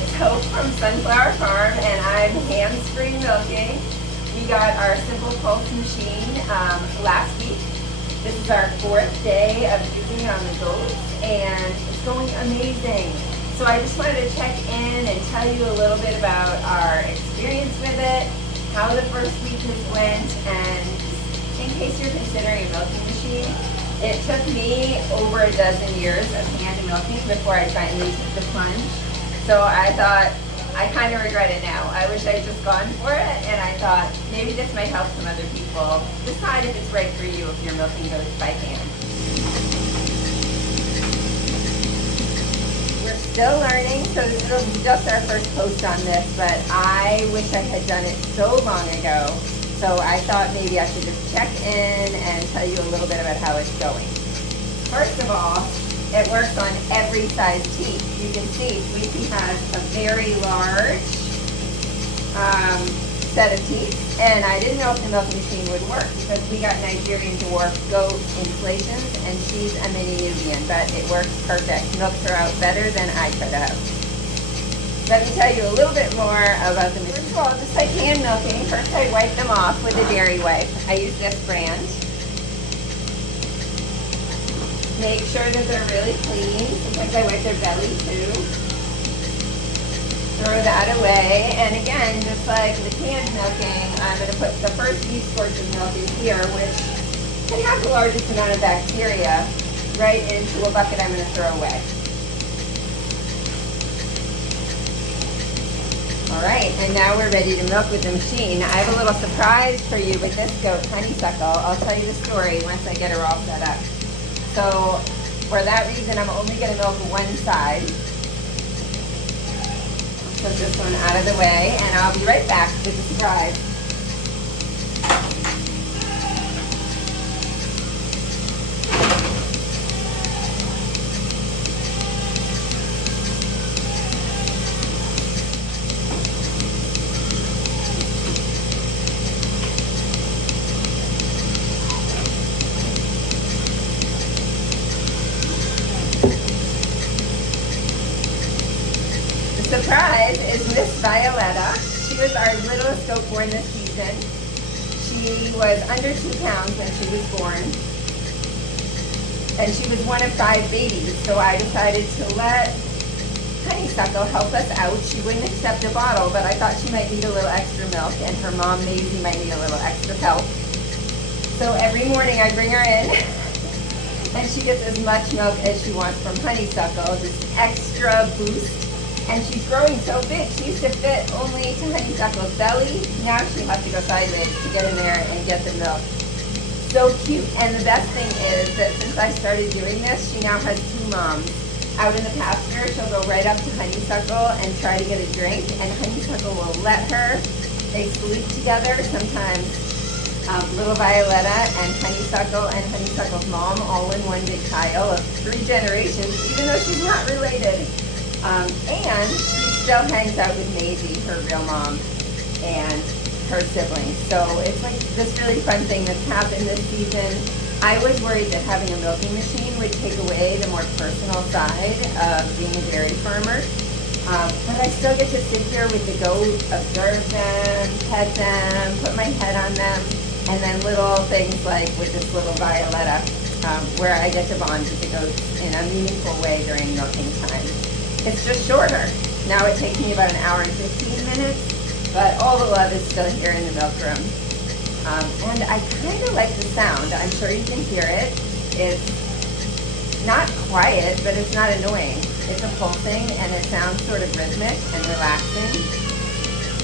it's Hope from Sunflower Farm, and I'm hands-free milking. We got our Simple Pulse machine last week. This is our 4th day of using it on the goats, and it's going amazing. So I just wanted to check in and tell you a little bit about our experience with it, how the first week has went, and in case you're considering a milking machine, it took me over a dozen years of hand milking before I finally took the plunge. So I thought, I kind of regret it now. I wish I'd just gone for it, and I thought maybe this might help some other people decide if it's right for you if you're milking goats by hand. We're still learning, so this is just our first post on this, but I wish I had done it so long ago. So I thought maybe I should just check in and tell you a little bit about how it's going. First of all, it works on every size teat. You can see Sweetie has a very large set of teeth, and I didn't know if the milking machine would work because we got Nigerian dwarf goat inflations, and she's a mini Nubian, but it works perfect. Milks her out better than I could have. Let me tell you a little bit more about the machine. First of all, just like hand milking, first I wipe them off with a dairy wipe. I use this brand. Make sure that they're really clean. Sometimes I wipe their belly too. Throw that away. And again, just like with hand milking, I'm going to put the first few squirts of milk in here, which can have the largest amount of bacteria, right into a bucket I'm going to throw away. All right, and now we're ready to milk with the machine. I have a little surprise for you with this goat, Honeysuckle. I'll tell you the story once I get her all set up. So for that reason, I'm only going to milk one side. Put this one out of the way, and I'll be right back with the surprise. Surprise is Miss Violetta. She was our littlest goat born this season. She was under 2 pounds when she was born. And she was one of 5 babies, so I decided to let Honeysuckle help us out. She wouldn't accept a bottle, but I thought she might need a little extra milk, and her mom Maisie might need a little extra help. So every morning I bring her in, and she gets as much milk as she wants from Honeysuckle, this extra boost. And she's growing so big. She used to fit only to Honeysuckle's belly. Now she has to go sideways to get in there and get the milk. So cute. And the best thing is that since I started doing this, she now has 2 moms. Out in the pasture, she'll go right up to Honeysuckle and try to get a drink, and Honeysuckle will let her. They sleep together. Sometimes little Violetta and Honeysuckle's mom all in one big pile of 3 generations, even though she's not related. And she still hangs out with Maisie, her real mom, and her siblings. So it's like this really fun thing that's happened this season. I was worried that having a milking machine would take away the more personal side of being a dairy farmer. But I still get to sit here with the goat, observe them, pet them, put my head on them, and then little things like with this little Violetta, where I get to bond with the goats in a meaningful way during milking time. It's just shorter. Now it takes me about an hour and 15 minutes, but all the love is still here in the milk room. And I kind of like the sound. I'm sure you can hear it. It's not quiet, but it's not annoying. It's a pulsing, and it sounds sort of rhythmic and relaxing.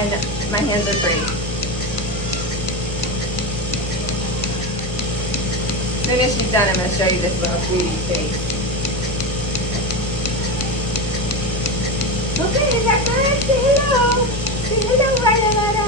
And my hands are free. As soon as she's done, I'm going to show you this little sweetie's face. Okay, is that good? Say hello. Say hello, Violetta.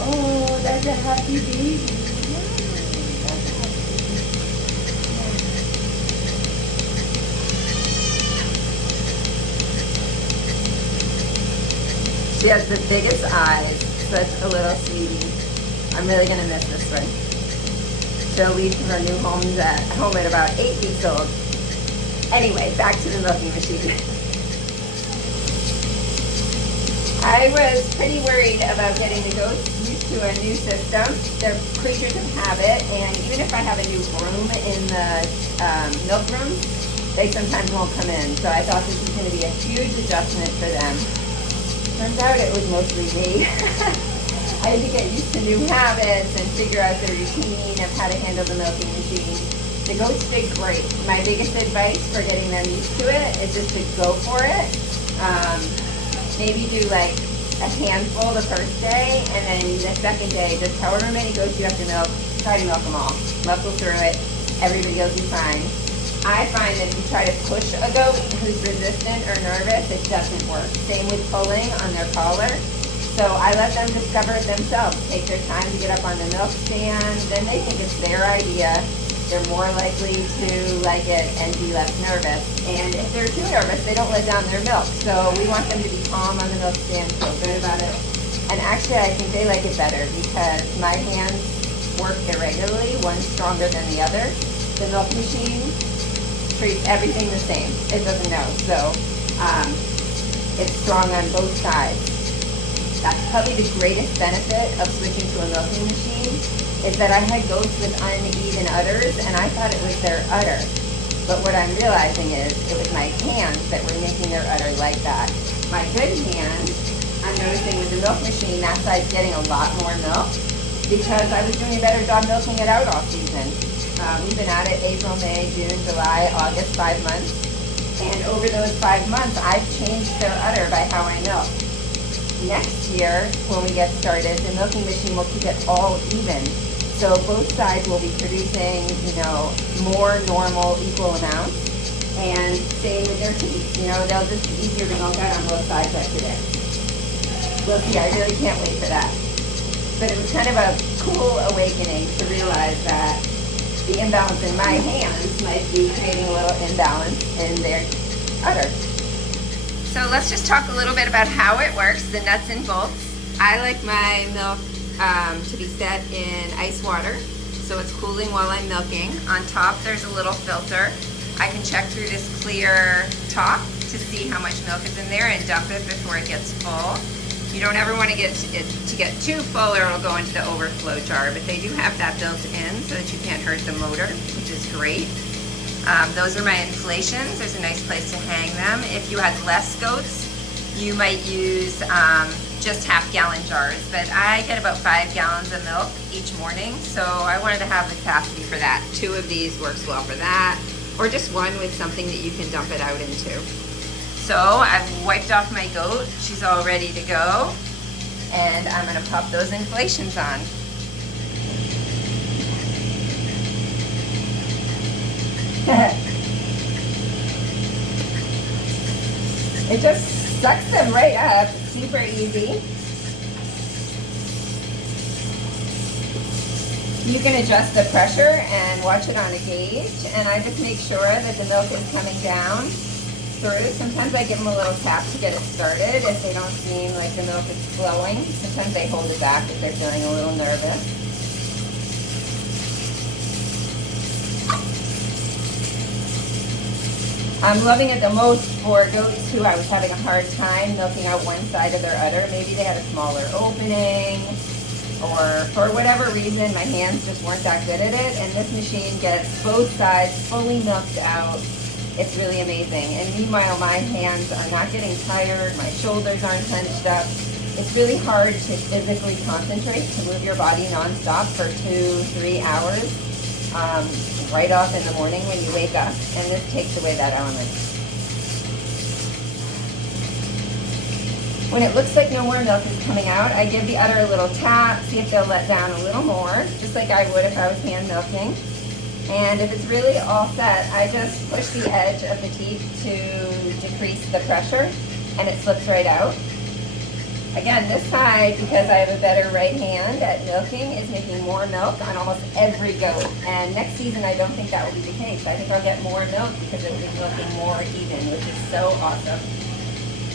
Oh, that's a happy baby. Yeah, that's a happy baby. Yeah. She has the biggest eyes. Such a little sweetie. I'm really going to miss this one. She'll leave to her new home at about 8 weeks old. Anyway, back to the milking machine. I was pretty worried about getting the goats used to a new system. They're creatures of habit, and even if I have a new broom in the milk room, they sometimes won't come in. So I thought this was going to be a huge adjustment for them. Turns out it was mostly me. I had to get used to new habits and figure out the routine of how to handle the milking machine. The goats did great. My biggest advice for getting them used to it is just to go for it. Maybe do like a handful the first day, and then the second day, just however many goats you have to milk, try to milk them all. Muscle through it. Everybody will be fine. I find that if you try to push a goat who's resistant or nervous, it doesn't work. Same with pulling on their collar. So I let them discover it themselves. Take their time to get up on the milk stand. Then they think it's their idea. They're more likely to like it and be less nervous. And if they're too nervous, they don't let down their milk. So we want them to be calm on the milk stand, feel good about it. And actually, I think they like it better because my hands work irregularly. One's stronger than the other. The milk machine treats everything the same. It doesn't know. So it's strong on both sides. That's probably the greatest benefit of switching to a milking machine, is that I had goats with uneven udders, and I thought it was their udder. But what I'm realizing is it was my hands that were making their udder like that. My good hand, I'm noticing with the milk machine, that side's getting a lot more milk because I was doing a better job milking it out all season. We've been at it April, May, June, July, August, 5 months. And over those 5 months, I've changed their udder by how I milk. Next year, when we get started, the milking machine will keep it all even. So both sides will be producing, more normal, equal amounts. And same with their teeth. They'll just be easier to milk out on both sides after day. We'll see, I really can't wait for that. But it was kind of a cool awakening to realize that the imbalance in my hands might be creating a little imbalance in their udder. So let's just talk a little bit about how it works, the nuts and bolts. I like my milk to be set in ice water, so it's cooling while I'm milking. On top there's a little filter. I can check through this clear top to see how much milk is in there and dump it before it gets full. You don't ever want to get it to get too full or it'll go into the overflow jar, but they do have that built in so that you can't hurt the motor, which is great. Those are my inflations. There's a nice place to hang them. If you had less goats, you might use just half-gallon jars, but I get about 5 gallons of milk each morning, so I wanted to have the capacity for that. 2 of these works well for that, or just one with something that you can dump it out into. So I've wiped off my goat. She's all ready to go, and I'm going to pop those inflations on. It just sucks them right up. It's super easy. You can adjust the pressure and watch it on a gauge, and I just make sure that the milk is coming down through. Sometimes I give them a little tap to get it started if they don't seem like the milk is flowing. Sometimes they hold it back if they're feeling a little nervous. I'm loving it the most for goats who I was having a hard time milking out one side of their udder. Maybe they had a smaller opening, or for whatever reason my hands just weren't that good at it, and this machine gets both sides fully milked out. It's really amazing. And meanwhile, my hands are not getting tired, my shoulders aren't clenched up. It's really hard to physically concentrate, to move your body nonstop for 2-3 hours. Right off in the morning when you wake up, and this takes away that element. When it looks like no more milk is coming out, I give the udder a little tap, see if they'll let down a little more, just like I would if I was hand milking. And if it's really all set, I just push the edge of the teeth to decrease the pressure, and it slips right out. Again, this side, because I have a better right hand at milking, is making more milk on almost every goat. And next season, I don't think that will be the case. I think I'll get more milk because it will be milking more even, which is so awesome.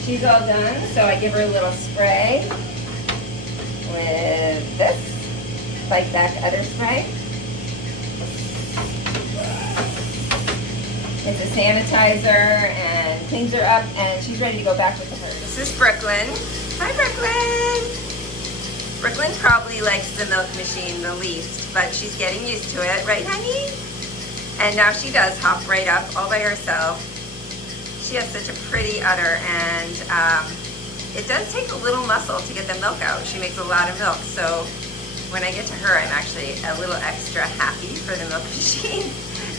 She's all done, so I give her a little spray with this Bite Back Udder Spray. It's a sanitizer and cleans her up, and she's ready to go back with the herd. This is Brooklyn. Hi, Brooklyn. Brooklyn probably likes the milk machine the least, but she's getting used to it, right, honey? And now she does hop right up all by herself. She has such a pretty udder, and it does take a little muscle to get the milk out. She makes a lot of milk, so when I get to her, I'm actually a little extra happy for the milk machine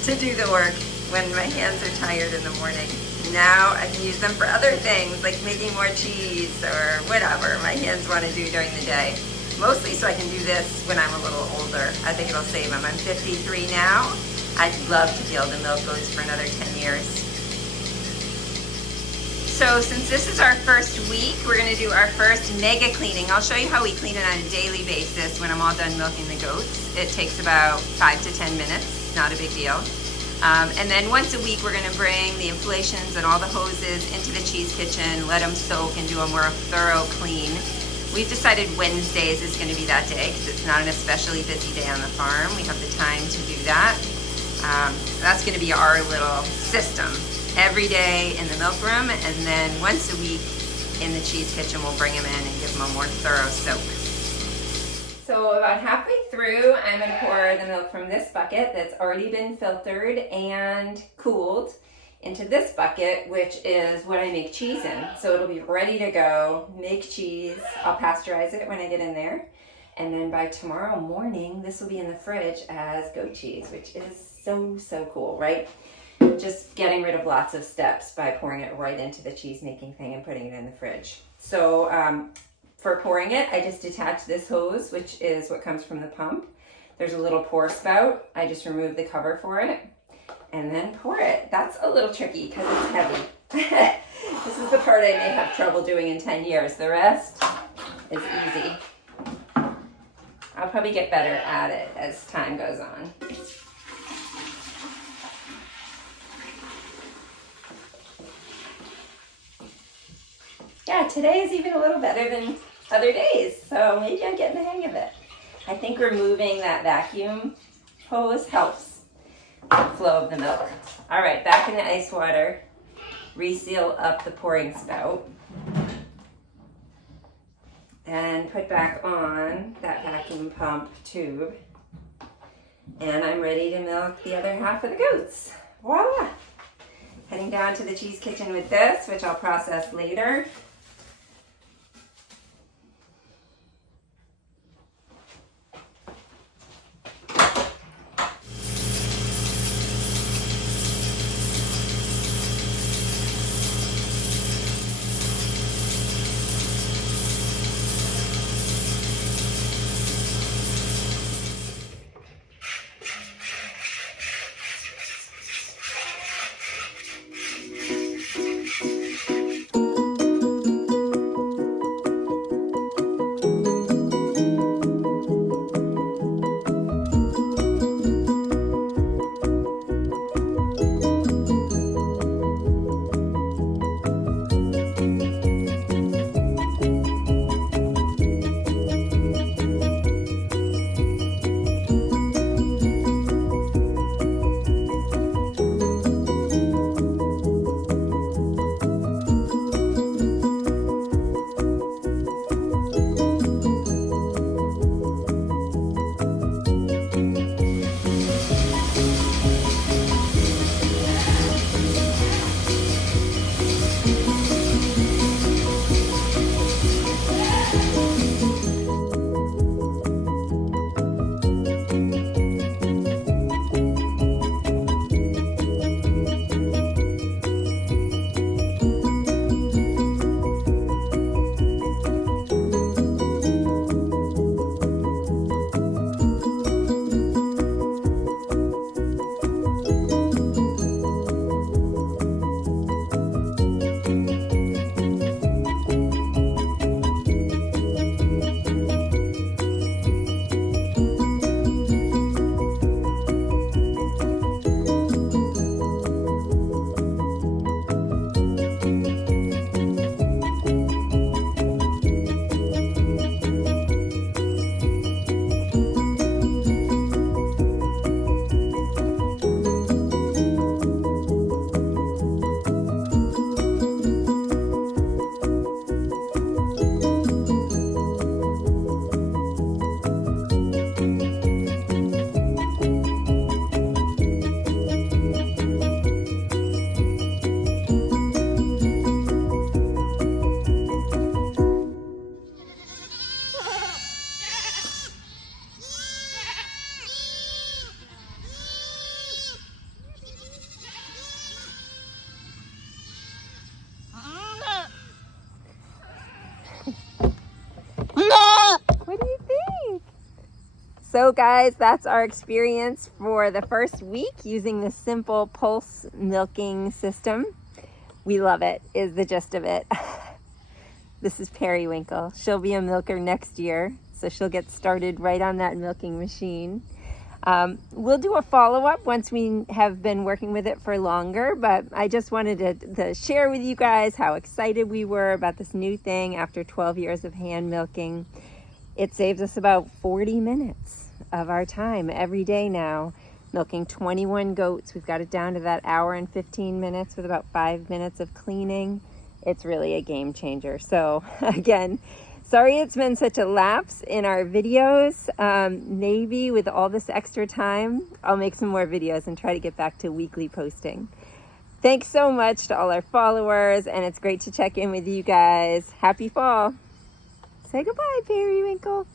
to do the work when my hands are tired in the morning. Now I can use them for other things, like making more cheese or whatever my hands want to do during the day. Mostly so I can do this when I'm a little older. I think it'll save them. I'm 53 now. I'd love to be able to milk goats for another 10 years. So since this is our first week, we're going to do our first mega cleaning. I'll show you how we clean it on a daily basis when I'm all done milking the goats. It takes about 5 to 10 minutes, not a big deal. And then once a week, we're going to bring the inflations and all the hoses into the cheese kitchen, let them soak and do a more thorough clean. We've decided Wednesdays is going to be that day because it's not an especially busy day on the farm. We have the time to do that. That's going to be our little system. Every day in the milk room, and then once a week in the cheese kitchen, we'll bring them in and give them a more thorough soak. So about halfway through, I'm going to pour the milk from this bucket that's already been filtered and cooled into this bucket, which is what I make cheese in. So it'll be ready to go, make cheese. I'll pasteurize it when I get in there. And then by tomorrow morning, this will be in the fridge as goat cheese, which is so cool, right? Just getting rid of lots of steps by pouring it right into the cheese making thing and putting it in the fridge. So for pouring it, I just detach this hose, which is what comes from the pump. There's a little pour spout. I just remove the cover for it and then pour it. That's a little tricky because it's heavy. This is the part I may have trouble doing in 10 years. The rest is easy. I'll probably get better at it as time goes on. Yeah, today is even a little better than other days, so maybe I'm getting the hang of it. I think removing that vacuum hose helps the flow of the milk. All right, back in the ice water, reseal up the pouring spout, and put back on that vacuum pump tube, and I'm ready to milk the other half of the goats. Voila! Heading down to the cheese kitchen with this, which I'll process later. What do you think? So guys, that's our experience for the first week using the simple pulse milking system. We love it, is the gist of it. This is Periwinkle. She'll be a milker next year, so she'll get started right on that milking machine. We'll do a follow-up once we have been working with it for longer, but I just wanted to share with you guys how excited we were about this new thing after 12 years of hand milking. It saves us about 40 minutes of our time every day now, milking 21 goats. We've got it down to that hour and 15 minutes with about 5 minutes of cleaning. It's really a game changer. So again, sorry it's been such a lapse in our videos. Maybe with all this extra time, I'll make some more videos and try to get back to weekly posting. Thanks so much to all our followers, and it's great to check in with you guys. Happy fall. Say goodbye, Periwinkle.